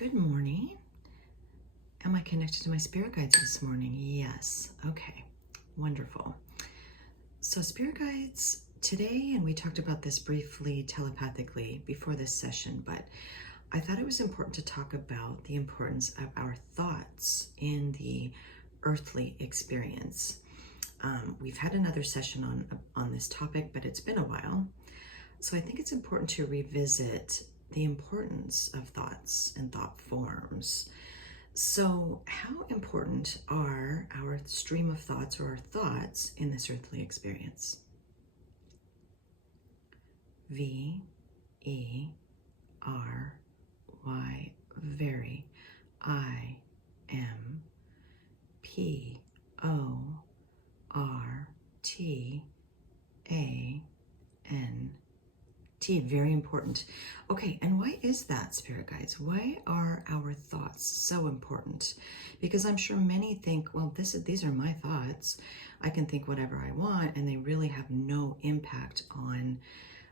Good morning. Am I connected to my spirit guides this morning? Yes. Okay. Wonderful. So spirit guides today, and we talked about this briefly telepathically before this session, but I thought it was important to talk about the importance of our thoughts in the earthly experience. We've had another session on this topic, but it's been a while. So I think it's important to revisit the importance of thoughts and thought forms. So how important are our stream of thoughts or our thoughts in this earthly experience? V-E-R-Y, very, I-M-P-O-R-T-A-N. Very important. Okay, and why is that, spirit guides? Why are our thoughts so important? Because I'm sure many think, well, these are my thoughts. I can think whatever I want, and they really have no impact on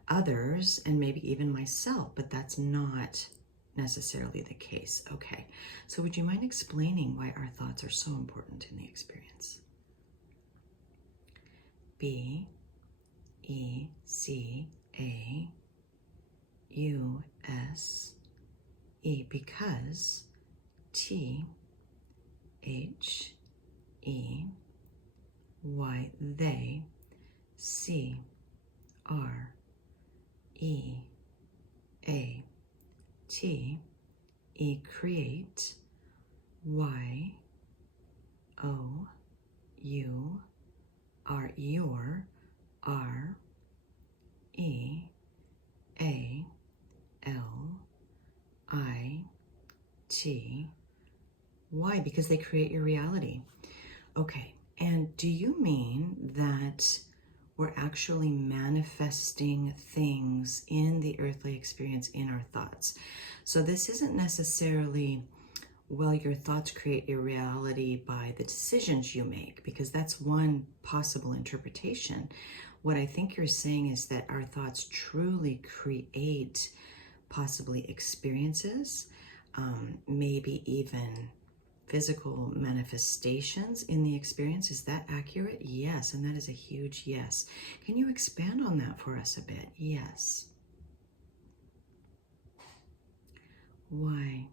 others and maybe even myself, but that's not necessarily the case. Okay, so would you mind explaining why our thoughts are so important in the experience? B-E-C-A-U-S-E, because T-H-E-Y, they, C-R-E-A-T-E, create, Y-O-U, are your, R-E-A-L-I-T. Why? Because they create your reality. Okay, and do you mean that we're actually manifesting things in the earthly experience in our thoughts? So this isn't necessarily, well, your thoughts create your reality by the decisions you make, because that's one possible interpretation. What I think you're saying is that our thoughts truly create possibly experiences, maybe even physical manifestations in the experience. Is that accurate? Yes, and that is a huge yes. Can you expand on that for us a bit? Yes. Y-O-U-U-A-R-E-R,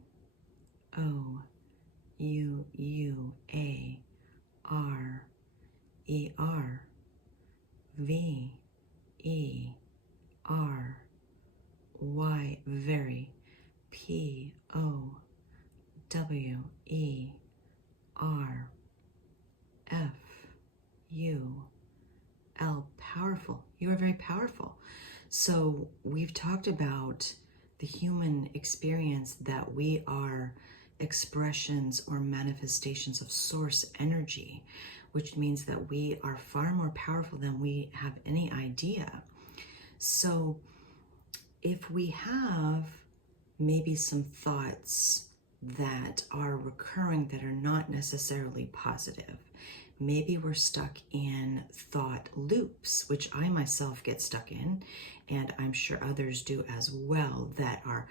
V-E-R-Y, very, P-O-W-E-R-F-U-L, powerful. You are very powerful. So we've talked about the human experience, that we are expressions or manifestations of source energy, which means that we are far more powerful than we have any idea. So if we have maybe some thoughts that are recurring that are not necessarily positive, maybe we're stuck in thought loops, which I myself get stuck in, and I'm sure others do as well, that are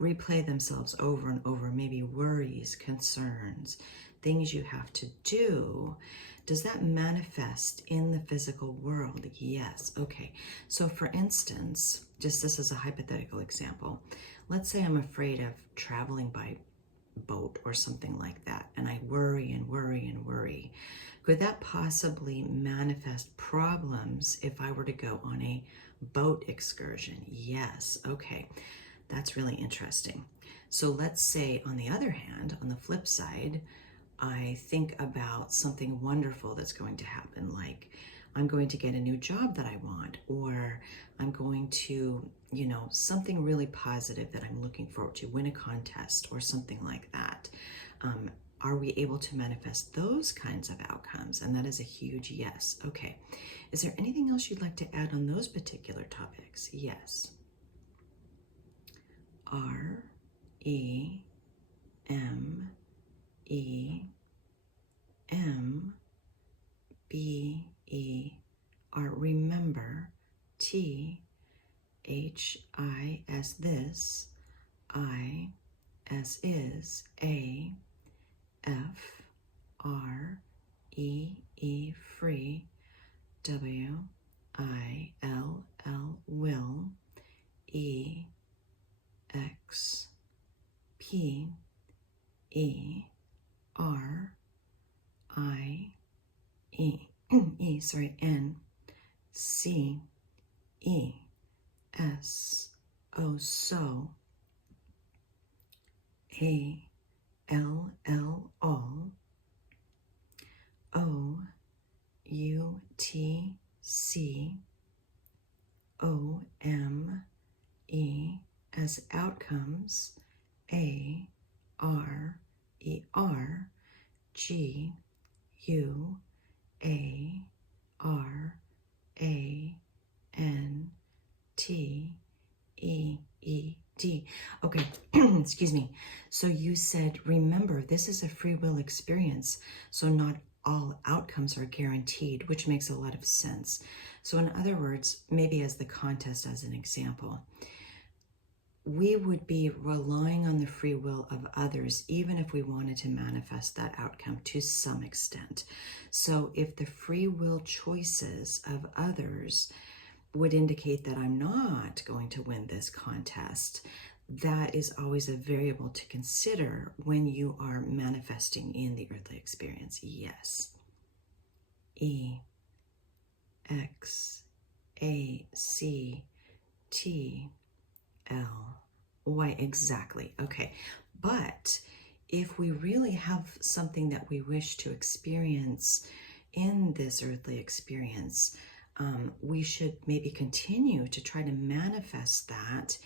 replay themselves over and over, maybe worries, concerns, things you have to do. Does that manifest in the physical world? Yes. Okay. So for instance, just this is a hypothetical example. Let's say I'm afraid of traveling by boat or something like that, and I worry and worry and worry. Could that possibly manifest problems if I were to go on a boat excursion? Yes. Okay. That's really interesting. So let's say, on the other hand, on the flip side, I think about something wonderful that's going to happen, like I'm going to get a new job that I want, or I'm going to, something really positive that I'm looking forward to, win a contest or something like that. Are we able to manifest those kinds of outcomes? And that is a huge yes. Okay. Is there anything else you'd like to add on those particular topics? Yes. R-E-M-E-M-B-E-R, remember, T-H-I-S, this, S is A, F, R, E, free, W, I, L, will, E, X, P, E, R, I, N, C, E, S, O, so, A, L, all, O, U, T, C, O, M, E, as outcomes, A, R, G, U, A, R, A, N, T, E, D. Okay, excuse me. So you said, remember, this is a free will experience, so not all outcomes are guaranteed, which makes a lot of sense. So in other words, maybe as the contest as an example, we would be relying on the free will of others, even if we wanted to manifest that outcome to some extent. So if the free will choices of others would indicate that I'm not going to win this contest, that is always a variable to consider when you are manifesting in the earthly experience. Yes. E, X, A, C, T, L, Y, exactly. Okay, but if we really have something that we wish to experience in this earthly experience, we should maybe continue to try to manifest that,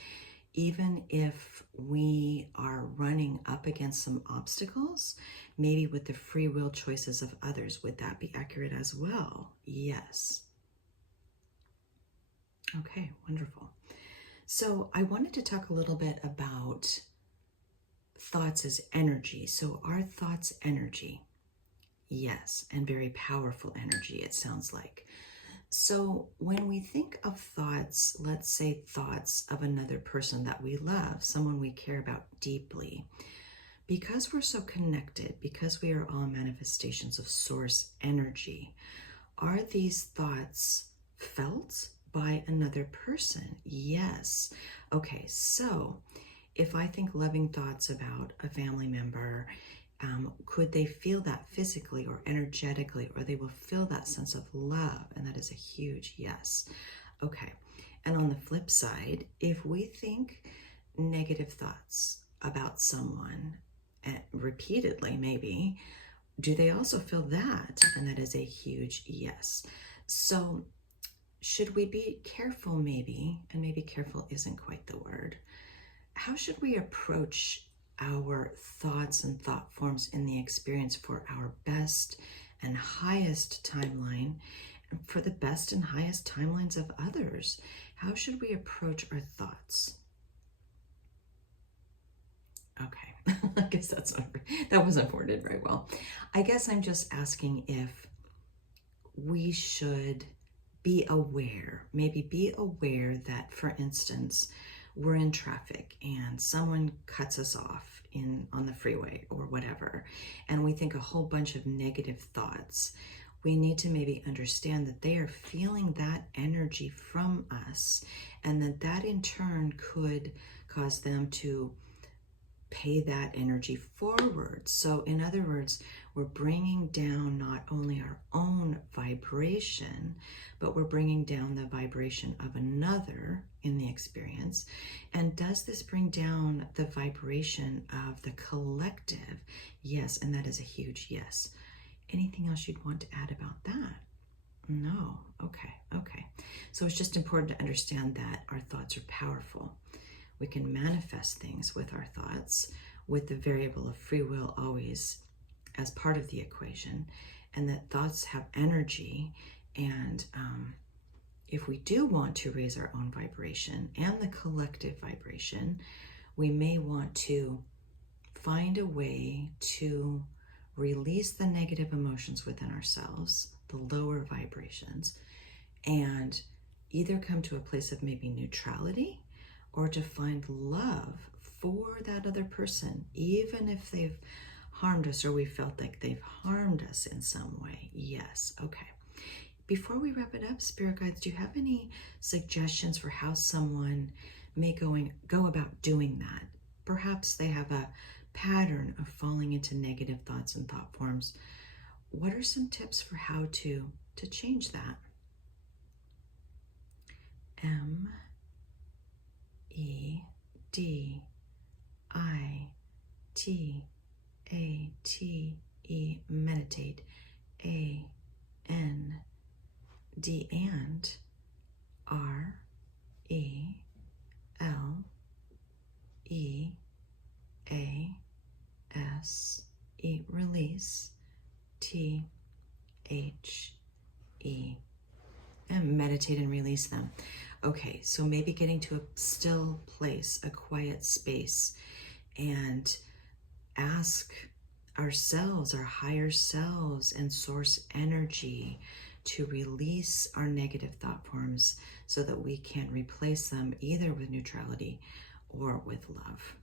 even if we are running up against some obstacles, maybe with the free will choices of others. Would that be accurate as well? Yes. Okay, wonderful. So I wanted to talk a little bit about thoughts as energy. So are thoughts energy? Yes, and very powerful energy, it sounds like. So when we think of thoughts, let's say thoughts of another person that we love, someone we care about deeply, because we're so connected, because we are all manifestations of source energy, are these thoughts felt by another person? Yes. Okay, so if I think loving thoughts about a family member, could they feel that physically or energetically, or they will feel that sense of love? And that is a huge yes. Okay. And on the flip side, if we think negative thoughts about someone repeatedly, maybe, do they also feel that? And that is a huge yes. So should we be careful maybe, and maybe careful isn't quite the word, how should we approach our thoughts and thought forms in the experience for our best and highest timeline, and for the best and highest timelines of others? How should we approach our thoughts? Okay, I guess that wasn't worded very well. I guess I'm just asking if we should be aware, maybe be aware that, for instance, we're in traffic and someone cuts us off on the freeway or whatever, and we think a whole bunch of negative thoughts. We need to maybe understand that they are feeling that energy from us, and that in turn could cause them to pay that energy forward. So in other words, we're bringing down not only our own vibration, but we're bringing down the vibration of another in the experience. And does this bring down the vibration of the collective? Yes, and that is a huge yes. Anything else you'd want to add about that? No. Okay. So it's just important to understand that our thoughts are powerful. We can manifest things with our thoughts, with the variable of free will always as part of the equation, and that thoughts have energy. And if we do want to raise our own vibration and the collective vibration, we may want to find a way to release the negative emotions within ourselves, the lower vibrations, and either come to a place of maybe neutrality, or to find love for that other person, even if they've harmed us or we felt like they've harmed us in some way. Yes. Okay. Before we wrap it up, Spirit Guides, do you have any suggestions for how someone may go about doing that? Perhaps they have a pattern of falling into negative thoughts and thought forms. What are some tips for how to change that? MEDITATE, meditate. AND, and RELEASE, release. THE, and meditate and release them. Okay, so maybe getting to a still place, a quiet space, and ask ourselves, our higher selves and source energy to release our negative thought forms so that we can replace them either with neutrality or with love.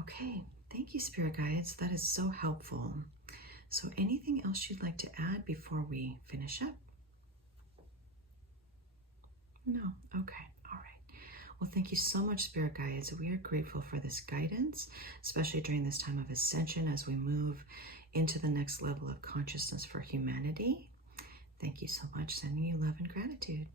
Okay, thank you, Spirit Guides. That is so helpful. So anything else you'd like to add before we finish up? No? Okay. All right. Well, thank you so much, Spirit Guides. We are grateful for this guidance, especially during this time of ascension as we move into the next level of consciousness for humanity. Thank you so much. Sending you love and gratitude.